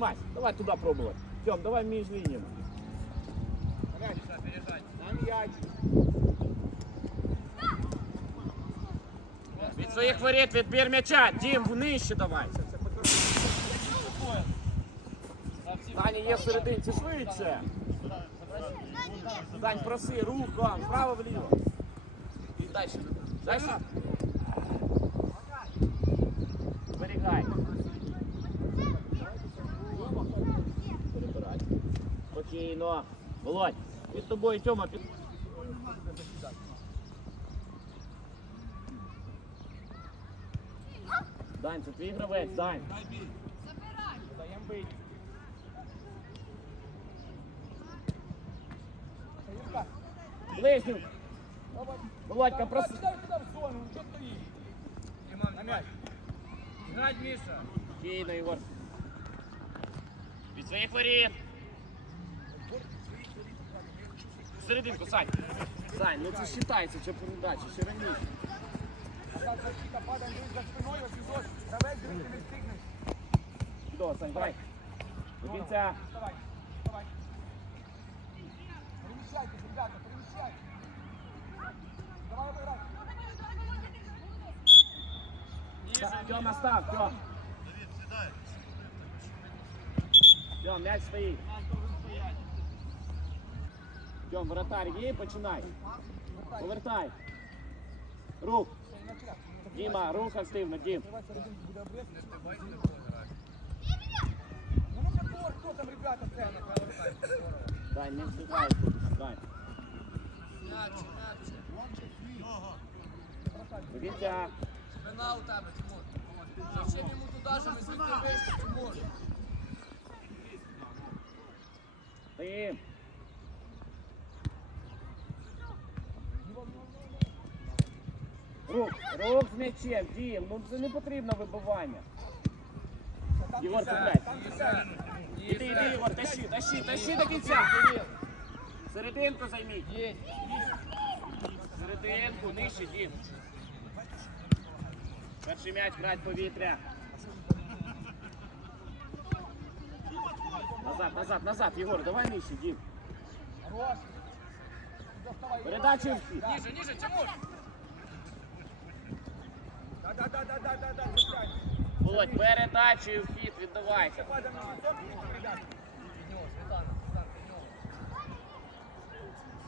Піднімайся. Давай туди пробувати. Тьом, давай між лініями. Там м'яч. Від своїх воріт відбір м'яча. Дім, нижче давай. Даня є в серединці швидше. Дань, проси, рухом, вправо вліво. І далі. Далі. Спокійно. Володь, під тобою Тьома. Під... Дань, це твій гравець, Дань. Даємо бить. Ближню. Володька, проси. Грать, Миша. Спокійно, Ігор. Від своїх воріт. Серединку, Сань. Сань, ну це вважається, це передача, ще раніше. Назад защита падає, дивись за спиною, епізод. Гравець, дивись, не встигнеш. Чудово, Сань, давай. До кінця. Давай, давай. Переміщайтесь, ребята, переміщайтесь. Давай обіграй. Тьома, став, Тьом. Тьом, м'яч стоїть. Тьом, воротар є, починай. Повертай. Рух. Діма, рух активно, Дім. Хто там, ребята. Дай, не встигай. Дай. Кінця. Спина у тебе, Тимур. Зачем йому туди, що ми звідти вийшли, Тимур? Стоїм. Рух, рух з м'ячем, Дім, ну це не потрібно вибивання. Єгор, цепляй. Іди, іди, Ігор, тащи, тащи, тащи до кінця. Серединку займіть. Серединку, нижче, Дім. Перший м'яч брать повітря. Назад, назад, назад, Єгор, давай нижче, Дім. Хорош. Передача. Ніже, ніже, Тимур. Да, да, да, да, да, да, да, цепляй. Володь, передачею в хід віддавайся. Падаємо на цьому, ребята. Під нього, Світлана, Світлана, під нього.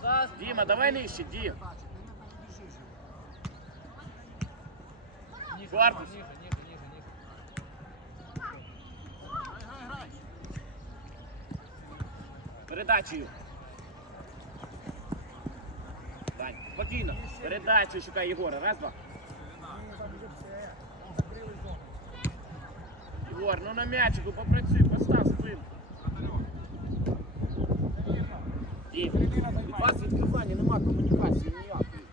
Зас. Діма, давай нижче, Дім. Корпус. Передачею. Дань, спокійно. Передачу шукай Єгора. Раз, два. Ні, там вже все. Закрили зону. Єгор, ну на м'ячику попрацюй, постав. Дім, від вас відкривання нема комунікації ніякої.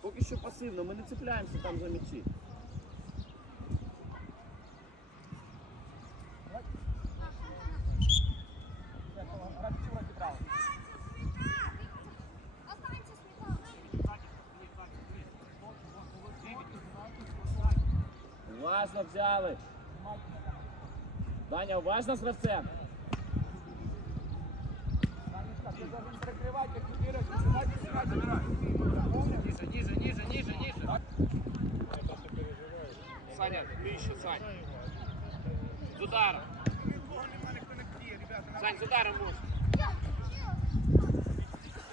Поки що пасивно, ми не цепляємося там за м'ячі. Уважно взяли. Даня, уважно з гравцем. Санечка, ти должен прикривати, як ти віриш, відкривати, відкривати, забирай. Ніже, ніже, ніже, ніже, ніже. Саня, нижче, Сань. З ударом. Сань, з ударом можеш.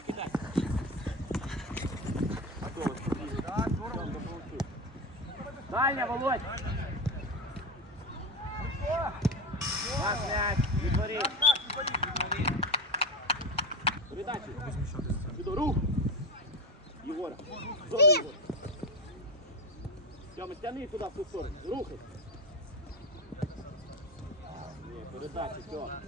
Кидай. Готово. Так, здорово. Дальня, Володь. О, Пас м'яч, відворі. так, так, не боліть. Передачі. Рух. Єгора. Зона тяни туди, в ту сторону. Рухай. Ні, передачі, Тьома.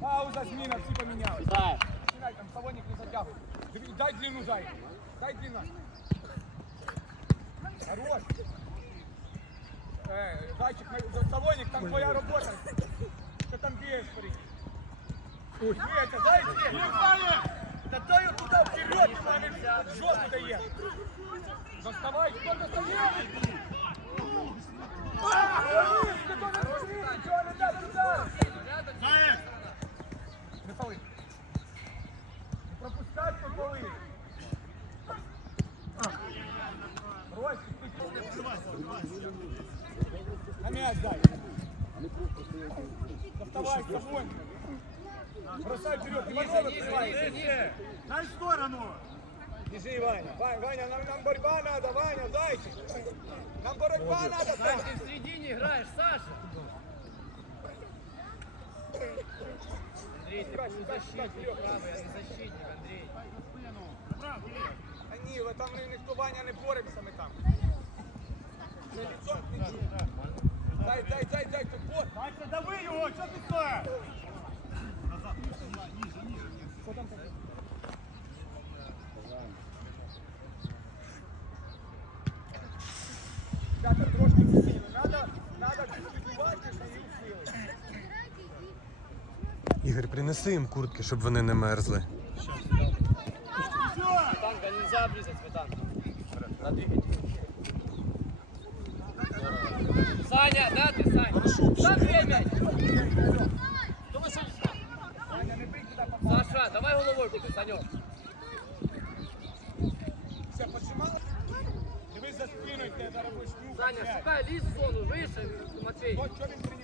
Пауза, зміна, всі поміняли. Кидай. Починай, там салоник не затягуй. Дай длину, зай. Дай длину. Хорош. Е, зайчик, салоник, там твоя робота. Що там б'єш, парень? Петя, зайчик! Та той туди вперед, а не жорстко дає. Доставай, хто достає? Ніхто не розуміє, нічого не дасть удар. Заєць! Не пали. Не пропускай, то пали. Рось, На м'яч дай. Доставай, Савонь. Бросай вперед, не Ниже, ворота ниже, открывай. ниже, ниже. Дай в сторону! Бежи, Ваня. Ваня, Ваня, нам, нам борьба надо, Ваня, зайчик. Нам борьба надо, Сань, Сань. ты в середине играешь, Саша. Андрей, ты полузащитник правый, а не защитник, Андрей. А ні, ви там ніхто Ваня не бореться, ми там. Це лицом не чую. Дай, дай, дай, дай, тут вот. Вася, дави його, що ти стоїш? Ігор, принеси їм куртки, щоб вони не мерзли. Светанка, нельзя обрезать, Светанка. Надо двигать. Саня, да ты, Саня? Да, две мяч. Ваня, не бий туди попав. Саша, давай головой купи, Санек. Все, поджимала? Дивись за спиною, ти зараз будеш. Саня, шукай лист в зону, выше, Матвей. От що він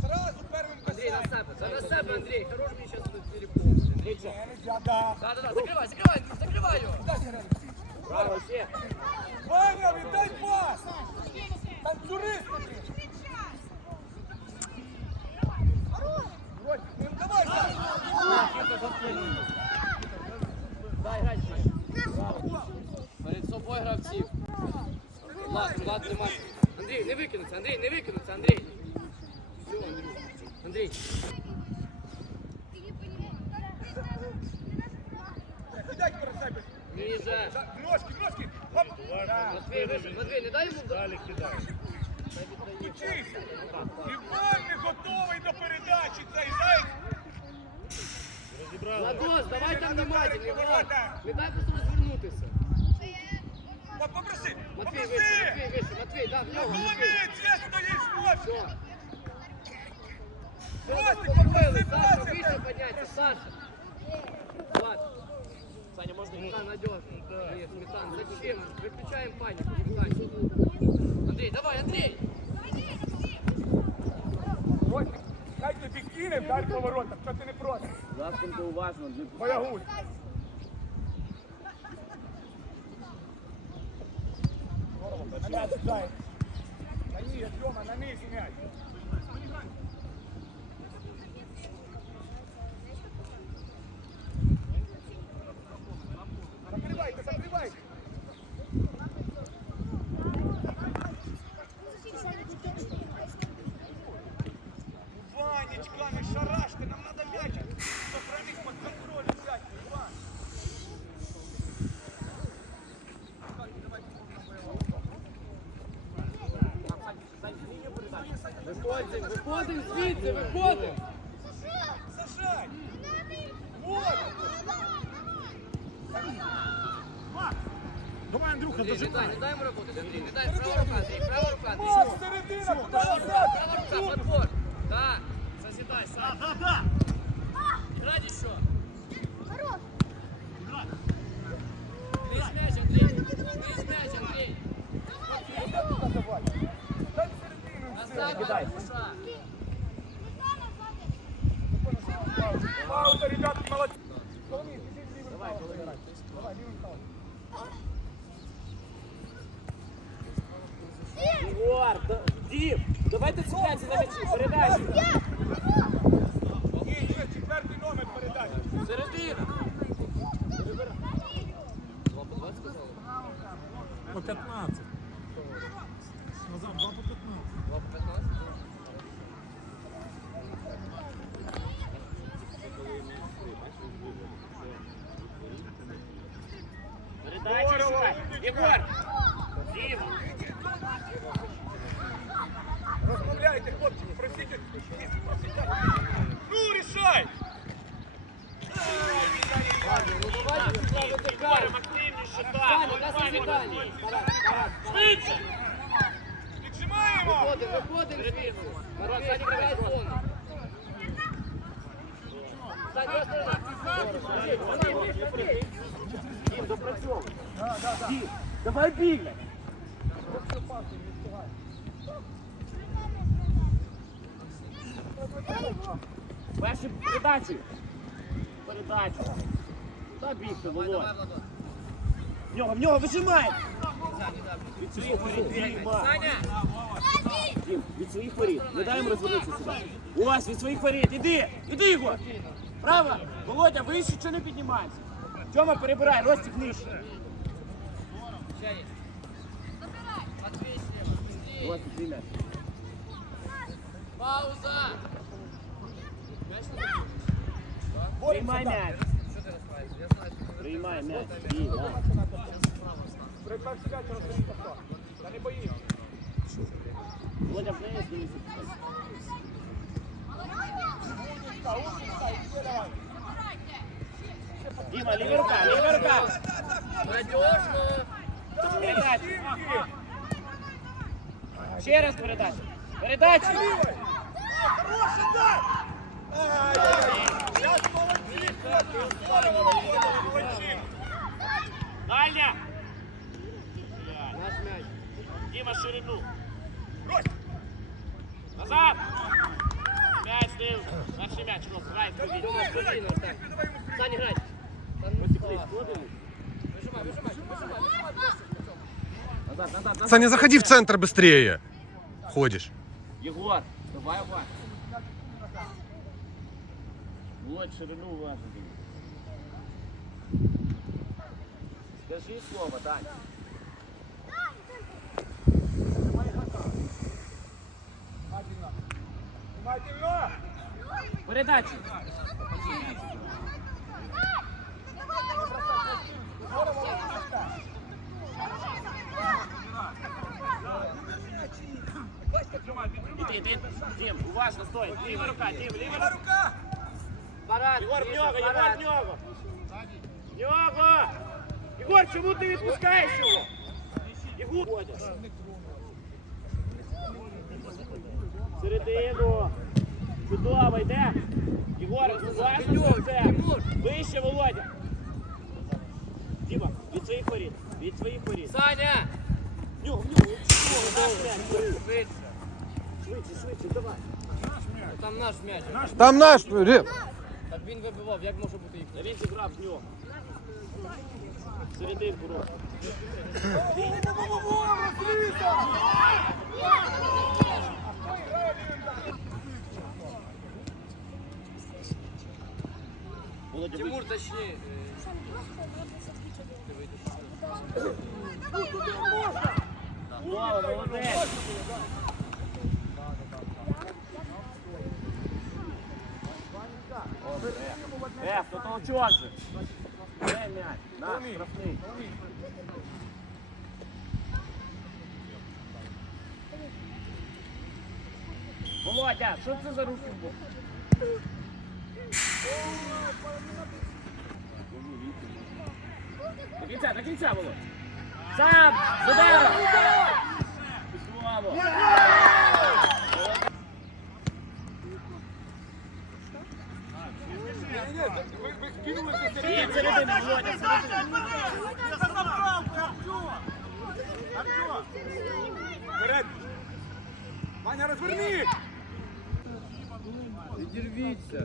Сразу первим Андрей, на касаєм. себе, да на себе, Андрей, хорош мне сейчас будет переполнить. Андрей, чё? Не, нельзя, да. Да, да, да, закрывай, закрывай, Андрей, закрывай его. Дай Серега. Браво, все. Ваня, віддай пас! Танцюрист ти! Ось, ну, давай, Саш! Да, играй, Саня. Перед собою гравців. Влад, Влад, нема. Андрій, не викинуться, Андрій, не викинуться, Андрій. Все, Андрій. Андрій. Ниже. Ножки, ножки! Оп! Матвей. Матвей, не дай йому. Далі кидай. Включися! Іван не готовий до передачі, цей зайць! Розібрали. Ладос, давай там Влад. Ворота. Не дай просто розвернутися. Та Попроси! Матвей, вище, Попроси! Матвей, вище, Матвей, да, в нього, Матвей. Все. Ростик, Успокоились, Саша, выше подняйся, Саша. Влад. Саня, можно Сметан надежно. Нет, Сметан, зачем? Выключаем панику, Сметан. Андрей, давай, Андрей. Хай тобі кине вдаль поворотах, що ти не проти? Засконьте уважно, дві На м'яч дай. Та ні, Тьома, на месте м'яч. Виходимо, виходимо звідси, виходимо. Сажай! Вот! Давай, Андрюха, не дай, дожимай. не дай ему работать, Андрей, не дай. Права рука, Андрей, права рука. Вот, середина, куда назад? права рука, подбор. Да, созидай, Да, да, да. Играть еще. Лезь мяч. Назад, Ігор! Дім! Розмовляйте, хлопці, просіть. Ну, рішай! Ну вытыкаем. активніше, так! Швидше! Піджимаємо! Виходимо, виходимо. Марат, Саня, грай зону. Саня, розстріляй. Дім, Дім, давай бігай. Перші передачі. Передачу. Куди бігти, Володь? В нього, в нього, вижимай! Від своїх воріт, Саня! Дім, від своїх воріт. Не дай їм розвернутися сюди. У вас від своїх воріт. Іди, іди його. Право. Володя, вище, що не піднімайся. Тьома, перебирай, Ростик нижче. Ще є. Матвій слева. Быстрее. Ростик, твій м'яч. Пауза! М'яч на тобі. Приймай м'яч. Що ти розправишся? Я знаю, що ти Приймай м'яч. Дій, да. справа став. При першій п'яті розберіть авто. Та не боїмо. Володя, принес, дивися. Умничка, умничка, іди давай. Діма, ліва рука, ліва рука. Надежно! Передача. Тільки. Ще раз передача. Передача. Лівий. Хороший удар! Ай-яй-яй. Зараз молодці, хлопці, здорово виходили, молодці. Дальня. Наш м'яч. Діма, ширину. Рось, Назад. М'яч стив. Перший м'яч, Рос, грай. Тьома, спокійно, так. давай йому крик. Саня, грай. Та ну, Вийшли, Саня, заходи в центр быстрее. Ходишь. Егор, давай, давай. Володь, ширину уважно. Скажи слово, Дань. Передачу. Іди, іди. Дім, уважно, стой. Ліва рука, Дім, ліва рука. рука. Парад, Єгор, в нього, Єгор, в нього. В нього. Єгор, чому ти відпускаєш його? Єгор. Середину. Чудово, йде. Єгор, уважно це. Вище, Володя. Діма, від своїх воріт. Від своїх воріт. Саня! В нього, в нього. Чудово, наш м'яч. Швидше. Швидше, давай. Там наш м'яч. Там наш. Ре- Так він вибивав, як може бути їх? Та він зіграв з нього. Розліза. Володя, Тимур, точніше. Молодець. Е, хто толчок же? Де м'яч? Штрафний. Володя, що це за руки в бок? До кінця, до кінця, Володь. Сам! Задара! Слава! Вперед. Ваня, розверни. Відірвіться.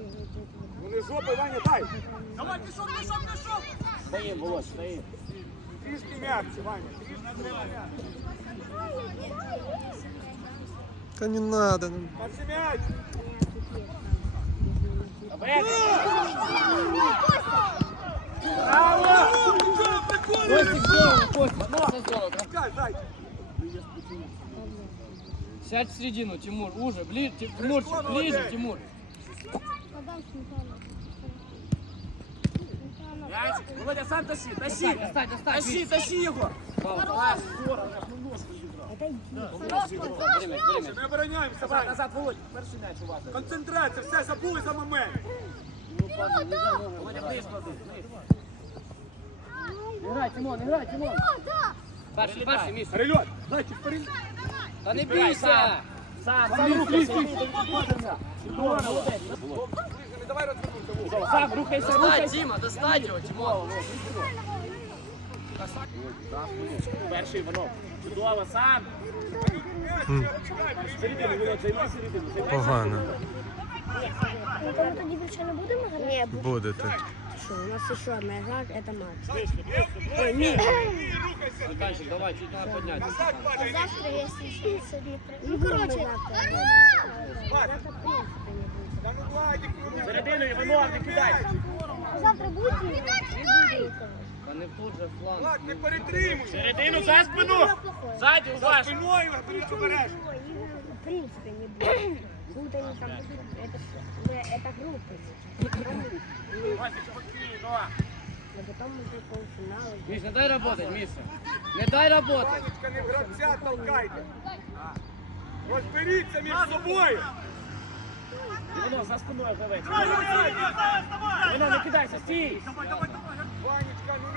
Вони жопи, Ваня, дай. Давай, пішов, пішов, пішов. Стоїм, Володь, стоїм. Трішки м'якше, Ваня, трішки треба м'якше. Да не надо. ну. Костик, здорово, Костик. Зайчик. Сядь в середину, Тимур, уже, ближе, Тимурчик, ближе, Тимур. Володя, сам тащи, тащи. Достань, достань, достань. Тащи, тащи його. Клас, Ми обороняємося, Назад, назад, Володь, перший м'яч у вас. Концентрація, все забули за момент. Володя, вниз клади, вниз. Не грай, Тимон, не грай, Тимон. Перший, перший, Міша. Перельот! Зайчик, вперед! Та не бійся. сам. Сам, рухайся. Сам, рухайся, рухайся. Діма, достань його, Тимон. Перший Іванов. Чудово, сам. Середину, Володь, займи середину. займи Погано. Ну, ми тоді більше не будемо грати? Ні, бу- Будете. що, у нас ще одна гра, це матч. Стаканчик, давай, чуть надо подняти. А завтра, якщо сьогодні... Ну, коротше, завтра, завтра, в принципі, не буде. Та ну Владик, ну Середину, Іванов, не кидай. Завтра буде і буде, і Та не в тут же фланг. Влад, не перетримуй! Середину за спину. Ззаді, За уважно. спиною обережно! В принципе, не будет. Будут они там, это, ж- это группы. Вася, спокійно. Но потом уже полуфинал. Міш, не дай работать, Міша. Не дай работать. Ванечка, не гравця толкайте! Розберіться між собою! Іванов, за спиною гравець. Іванов, не кидайся, стій. Ванечка, ну не бросайся!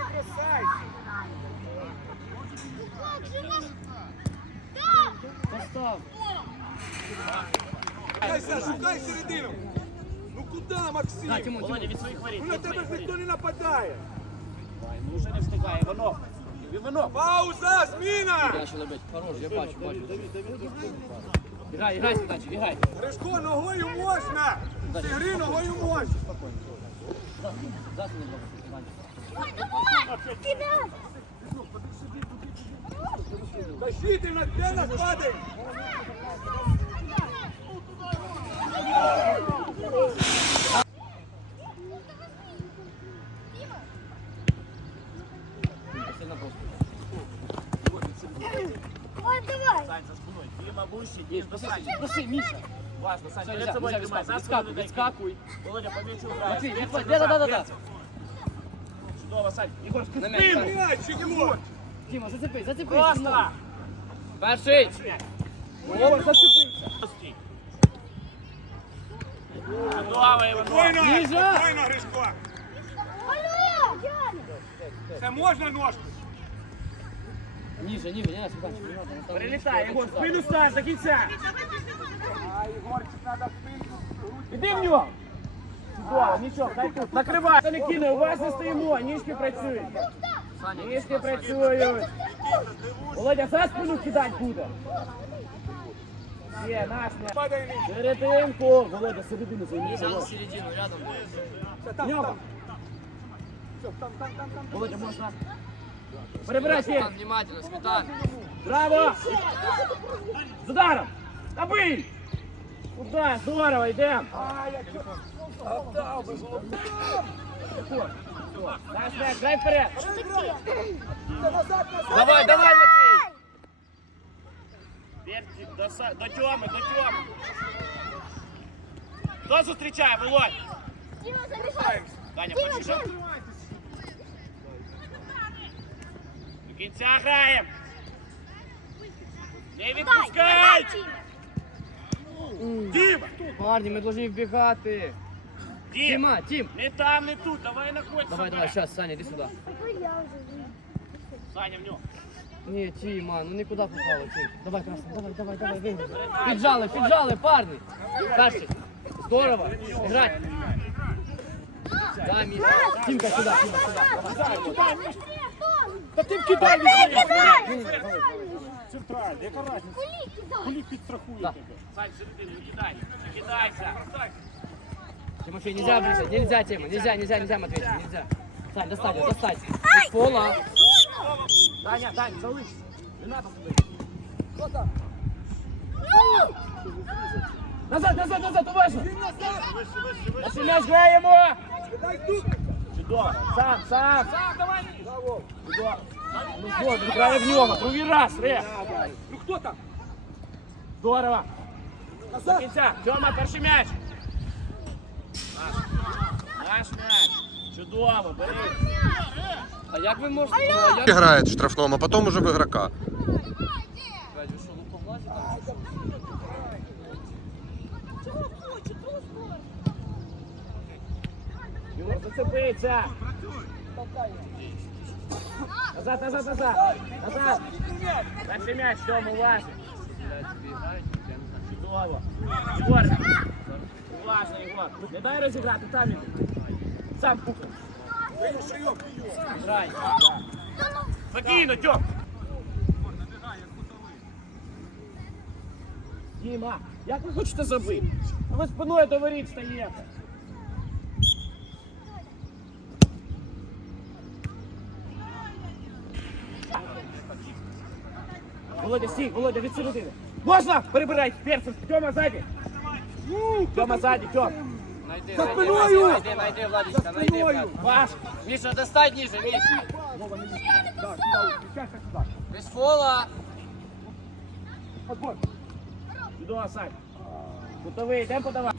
Постав. Шукайся, шукай середину! Ну куди, На, Максим? Володя, від своїх воріт. Ну на від тебе своїх ж воріт. ніхто не нападає! Давай, Ну вже не встигає, Іванов. Іванов. Пауза, зміна! Я ще лебедь. Хорош, я бачу, бачу. Іграй, іграй, Стаканчик, іграй. Гришко, ногою можна! З ногою можна! Дасть мені два. Тащите на де нас падає! Сильно просто. Ой, давай. Сань, за спиною. Діма, вище, Дім, до Сані. Проси, Міша. Важно, Сань, Все, перед нельзя, собою нельзя тримай. За відскакуй, спину відскакуй, дай. відскакуй. Володя, по м'ячу грає. Максим, Перцем, відходь, да-да-да-да. Чудово, Сань. Ігор, в На м'яч. Сань. Тіма, зацепись, зацепись. Просто. Тимон. Перший. Ігор, зацепився. Стій. Чудово, Іванов. Спокійно, Ніжа! спокійно, Гришко! Це можна ножку? Ніже, ніже, не Стаканчик. не надо, нічого, Ігор, спину стань до кінця. А, Ігорчик, треба спинку. Іди в нього. Чудово, нічого, хай тут. Накривай. Та кине, у вас не стоїмо, ніжки працюють. Ніжки працюють. Володя, за спину кидати буде. Є, наш м'яч. Серединку. Володя, середину займи. Взял Володя. середину, рядом. Там. Володя, можна. Перебирай сеть. Сметан, внимательно, сметан. Браво! З ударом! Добий! Удар, здорово, йдемо! Дай шляк, дай вперед! Це назад, назад. Давай, давай, Матвей. Вертик, до, Са- до Тьоми, до Тьоми! Хто зустрічає, Володь? Дима, забежай. Даня, почешав. До кінця граємо! Не відпускай! Діма! Парни, мы должны вбегати. Дім! Тима, Тим. Не там, не тут, давай находь Давай, сюди. давай, сейчас, Саня, иди сюда. Какой я уже? Саня, в нього. Не, Тима, ну никуда попало, Тим. Давай, красный, давай, давай, давай, виграй. Піджали, піджали, парни. Перший. Здорово. Играть. Да, Миша. Тимка сюда, Тимка сюда. Та ти кидай Центральний, яка разниця? Кулік підстрахує Да. тебе. Сань, середину, не кидай. Кидайся. Тимофей, нельзя ближе, нельзя, Тима, нельзя, нельзя, нельзя, Матвей, нельзя. Сань, достать, его, достать. Без пола. Даня, Дань, залишся. Не надо туди. Назад, назад, назад, уважно. Граємо. Дай тут. Чудово. Сам, сам. Сам, давай. Чудово. Ну, вот, грає в. Другий раз, Ре. Ну хто там? Здорово. До кінця. Тьома, перший м'яч. Наш. Наш м'яч. Чудово, бери. А як ви можете? Ну, а як? Играет в штрафном, а потом уже в игрока. Блядь, ви що, Назад, назад, назад. Назад. Дальше м'яч, Тьома, уважно. Чудово. Ігор. Уважно, Ігор. Не дай розіграти, там іди. Сам пукай. Грай. Спокійно, Тьом. Діма, як ви хочете забити? А ви спиною до воріт стаєте. Володя, стій, Володя, від середини. Можна? Перебирай, перцем. Тьома ззаді. Тьома ззаді, Тьом. Найди, За найди, спиною! найди, найди, Владичка, найди, брат. Ваш. Міша, достань ниже, Міша. Вова, не сюди, включайся сюди. Без фола. Отбор. Чудово, Сань. Готовий, йдемо подавати.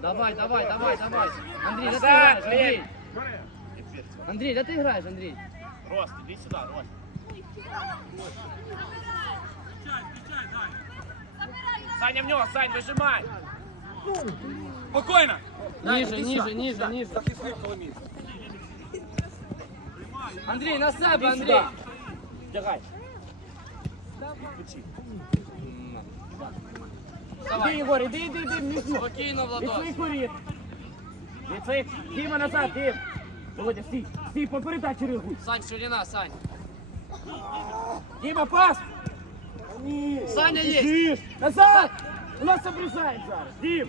Давай, давай, давай, давай. Андрій, де ти граєш, Андрій? Андрій, де ти граєш, Андрій? Рост, іди сюди, Рост. Саня в нього, Сань, вижимай. Спокійно. Ніже, ніже, ніже, ніже. Андрій, на себе, Андрій. Вдягай. Включи. Іди, Ігор, іди, іди, іди, внизу. Спокійно, Владос. своїх воріт. Своїх. Діма назад, Дім. Володя, стій. Стій, по передачі реагуй. Сань, ширина, Сань. Діма, пас. Саня є. Назад. У нас обрізають зараз. Дім.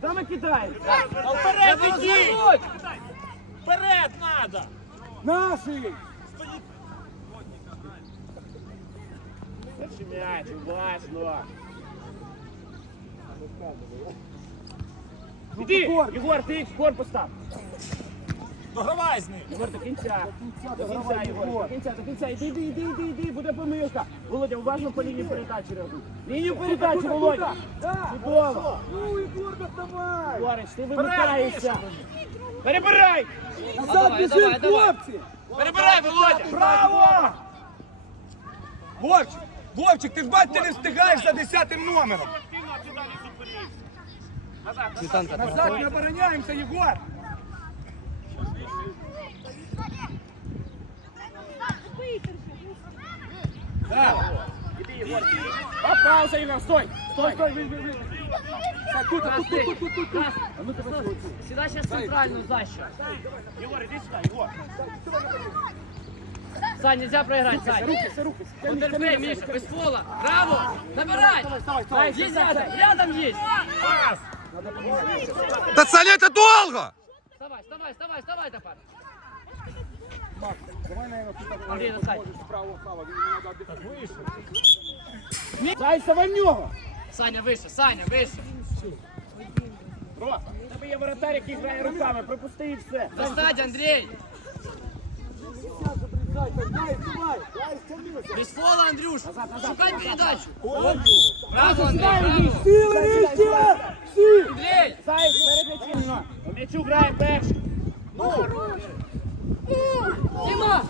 Куди ми кидаємо? Вперед іди. Вперед надо. Наші! М'яч, уважно. Іди, Єгор, ти корпус став. Догравай з ним. Єгор, до кінця. До кінця, Єгор, до кінця, до кінця. Іди, іди, іди, іди, іди, буде помилка. Володя, уважно по лінії передачі реагуй. Лінію передачі, Володя. Чудово. Ну, Ігор, давай! Егорич, ти вимикаєшся. Перебирай! Назад біжи, хлопці! Перебирай, Володя! Браво! Вовчик, Вовчик, ти ж бачиш, ти не встигаєш за десятим номером. Світанка, Назад не обороняємося, Єгор! Да. Іди, Єгор. Оп, пауза, Ігор, стой! Стой, стой, ви, ви, ви. Так, тут, тут, тут, тут, тут, тут, тут. А ну тебе сюди. Сюди зараз центральну защу. Єгор, іди сюди, Єгор. Сань, нельзя проиграть, Сань. Рухайся, рухайся. Потерпи, Миша, без фола. Браво! Набирай! Есть рядом, рядом есть! Пас! Да Саня, это долго! Вставай, вставай, вставай, вставай, топар. Макс, давай, наверное, тут Андрій, достань. можеш справа вправо, він не треба віддихати. Зайцева в нього! Саня, выше, Саня, выше. Рос, в тебе є воротар, який грає руками, пропусти і все. Достать, Андрей! Без фола, Андрюш! Шукай передачу! Браво, Андрей, браво! Сила нижче! Всі! Андрей! Зай, перед м'ячем. По м'ячу грає перший. Дима!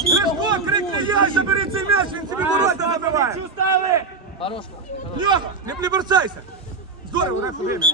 Гришко, крикни я, забери цей м'яч, він собі ворота забиває! М'ячу стали! Хорош. Льоха, не приборцайся! Здорово, реф, время.